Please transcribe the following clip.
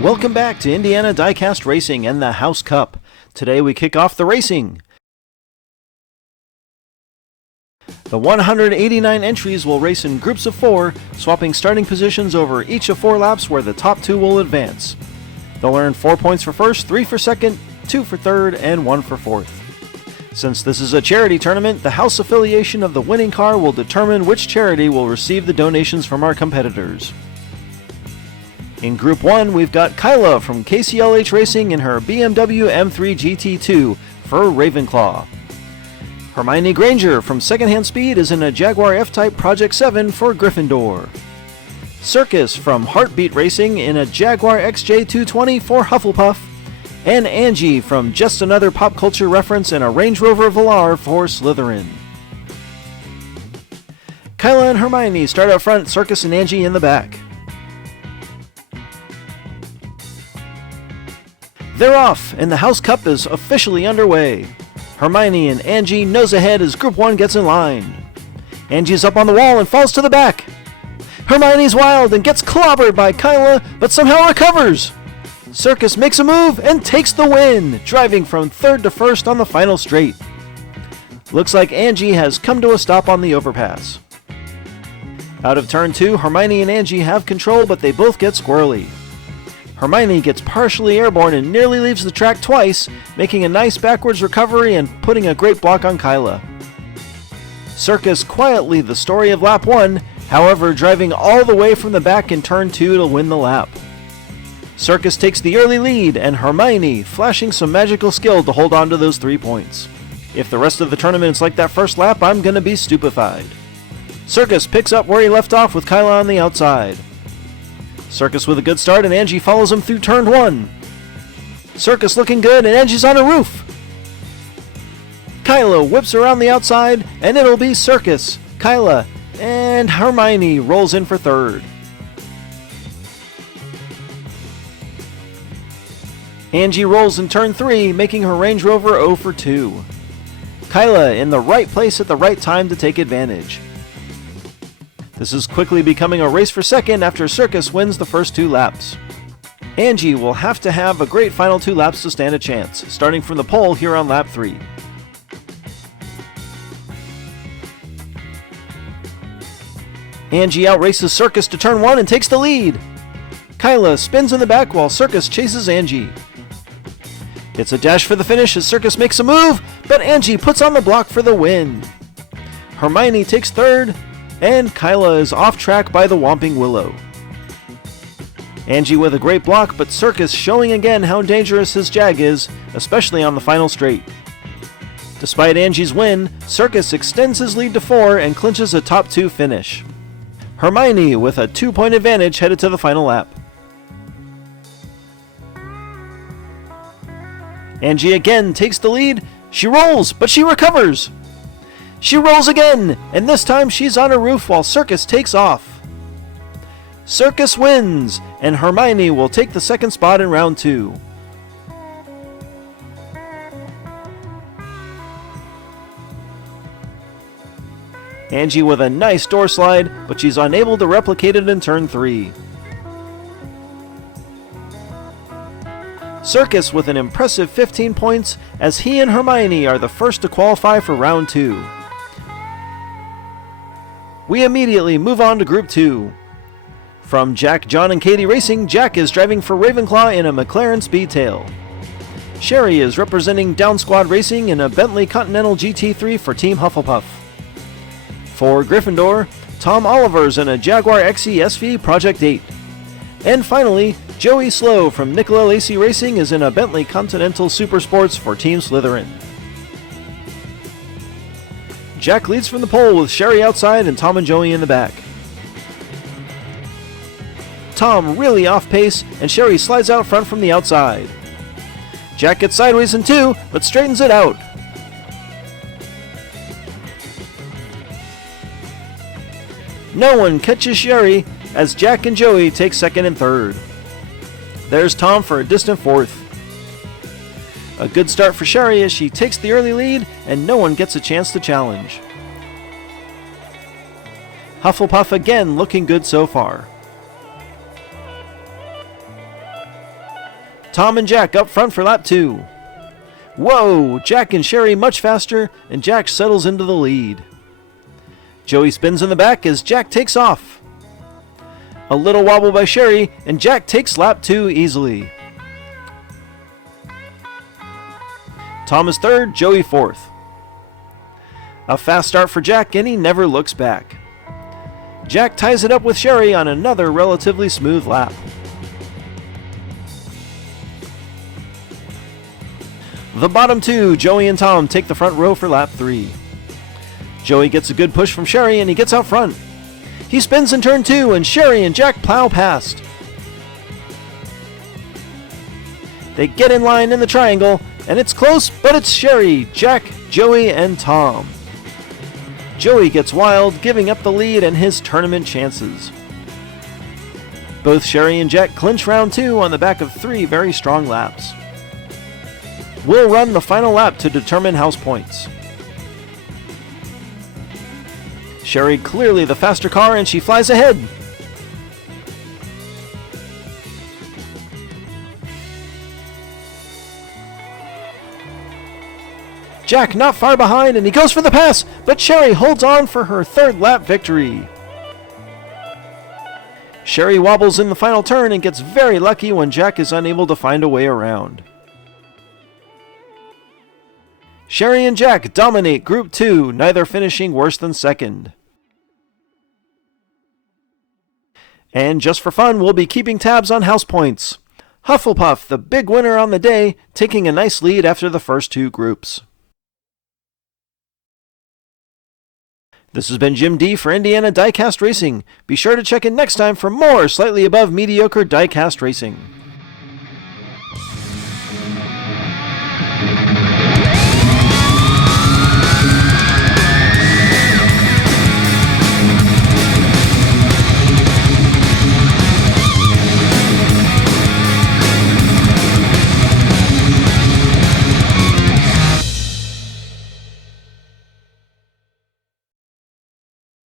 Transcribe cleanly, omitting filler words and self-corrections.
Welcome back to Indiana Diecast Racing and the House Cup. Today we kick off the racing. The 189 entries will race in groups of 4, swapping starting positions over each of 4 laps where the top 2 will advance. They'll earn 4 points for first, 3 for second, 2 for third, and 1 for fourth. Since this is a charity tournament, the house affiliation of the winning car will determine which charity will receive the donations from our competitors. In Group 1, we've got Kyla from KCLH Racing in her BMW M3 GT2 for Ravenclaw. Hermione Granger from Secondhand Speed is in a Jaguar F-Type Project 7 for Gryffindor. Circus from Heartbeat Racing in a Jaguar XJ220 for Hufflepuff. And Angie from Just Another Pop Culture Reference in a Range Rover Velar for Slytherin. Kyla and Hermione start up front, Circus and Angie in the back. They're off, and the House Cup is officially underway. Hermione and Angie nose ahead as Group 1 gets in line. Angie's up on the wall and falls to the back. Hermione's wild and gets clobbered by Kyla, but somehow recovers. Circus makes a move and takes the win, driving from third to first on the final straight. Looks like Angie has come to a stop on the overpass. Out of turn 2, Hermione and Angie have control, but they both get squirrely. Hermione gets partially airborne and nearly leaves the track twice, making a nice backwards recovery and putting a great block on Kyla. Circus quietly the story of lap 1, however driving all the way from the back in turn 2 to win the lap. Circus takes the early lead, and Hermione flashing some magical skill to hold on to those 3 points. If the rest of the tournament is like that first lap, I'm gonna be stupefied. Circus picks up where he left off with Kyla on the outside. Circus with a good start, and Angie follows him through turn 1. Circus looking good, and Angie's on a roof. Kyla whips around the outside, and it'll be Circus, Kyla, and Hermione rolls in for third. Angie rolls in turn 3, making her Range Rover 0 for 2. Kyla in the right place at the right time to take advantage. This is quickly becoming a race for second after Circus wins the first 2 laps. Angie will have to have a great final 2 laps to stand a chance, starting from the pole here on lap 3. Angie outraces Circus to turn 1 and takes the lead. Kyla spins in the back while Circus chases Angie. It's a dash for the finish as Circus makes a move, but Angie puts on the block for the win. Hermione takes third, and Kyla is off track by the Whomping Willow. Angie with a great block, but Circus showing again how dangerous his Jag is, especially on the final straight. Despite Angie's win, Circus extends his lead to 4 and clinches a top 2 finish. Hermione with a 2-point advantage headed to the final lap. Angie again takes the lead. She rolls, but she recovers. She rolls again, and this time she's on a roof while Circus takes off. Circus wins, and Hermione will take the second spot in round 2. Angie with a nice door slide, but she's unable to replicate it in turn 3. Circus with an impressive 15 points as he and Hermione are the first to qualify for round 2. We immediately move on to Group 2. From Jack, John, and Katie Racing, Jack is driving for Ravenclaw in a McLaren Speedtail. Sherry is representing Down Squad Racing in a Bentley Continental GT3 for Team Hufflepuff. For Gryffindor, Tom Oliver's in a Jaguar XE SV Project 8. And finally, Joey Slow from Nicola Lacey Racing is in a Bentley Continental Supersports for Team Slytherin. Jack leads from the pole with Sherry outside and Tom and Joey in the back. Tom really off pace, and Sherry slides out front from the outside. Jack gets sideways in 2, but straightens it out. No one catches Sherry as Jack and Joey take second and third. There's Tom for a distant fourth. A good start for Sherry as she takes the early lead and no one gets a chance to challenge. Hufflepuff again looking good so far. Tom and Jack up front for lap 2. Whoa! Jack and Sherry much faster, and Jack settles into the lead. Joey spins in the back as Jack takes off. A little wobble by Sherry, and Jack takes lap 2 easily. Tom is third, Joey fourth. A fast start for Jack, and he never looks back. Jack ties it up with Sherry on another relatively smooth lap. The bottom two, Joey and Tom, take the front row for lap 3. Joey gets a good push from Sherry and he gets out front. He spins in turn 2 and Sherry and Jack plow past. They get in line in the triangle and it's close, but it's Sherry, Jack, Joey, and Tom. Joey gets wild, giving up the lead and his tournament chances. Both Sherry and Jack clinch round 2 on the back of 3 very strong laps. We'll run the final lap to determine house points. Sherry clearly the faster car and she flies ahead. Jack not far behind and he goes for the pass, but Sherry holds on for her third lap victory. Sherry wobbles in the final turn and gets very lucky when Jack is unable to find a way around. Sherry and Jack dominate Group 2, neither finishing worse than second. And just for fun, we'll be keeping tabs on house points. Hufflepuff, the big winner on the day, taking a nice lead after the first 2 groups. This has been Jim D for Indiana Diecast Racing. Be sure to check in next time for more slightly above mediocre diecast racing.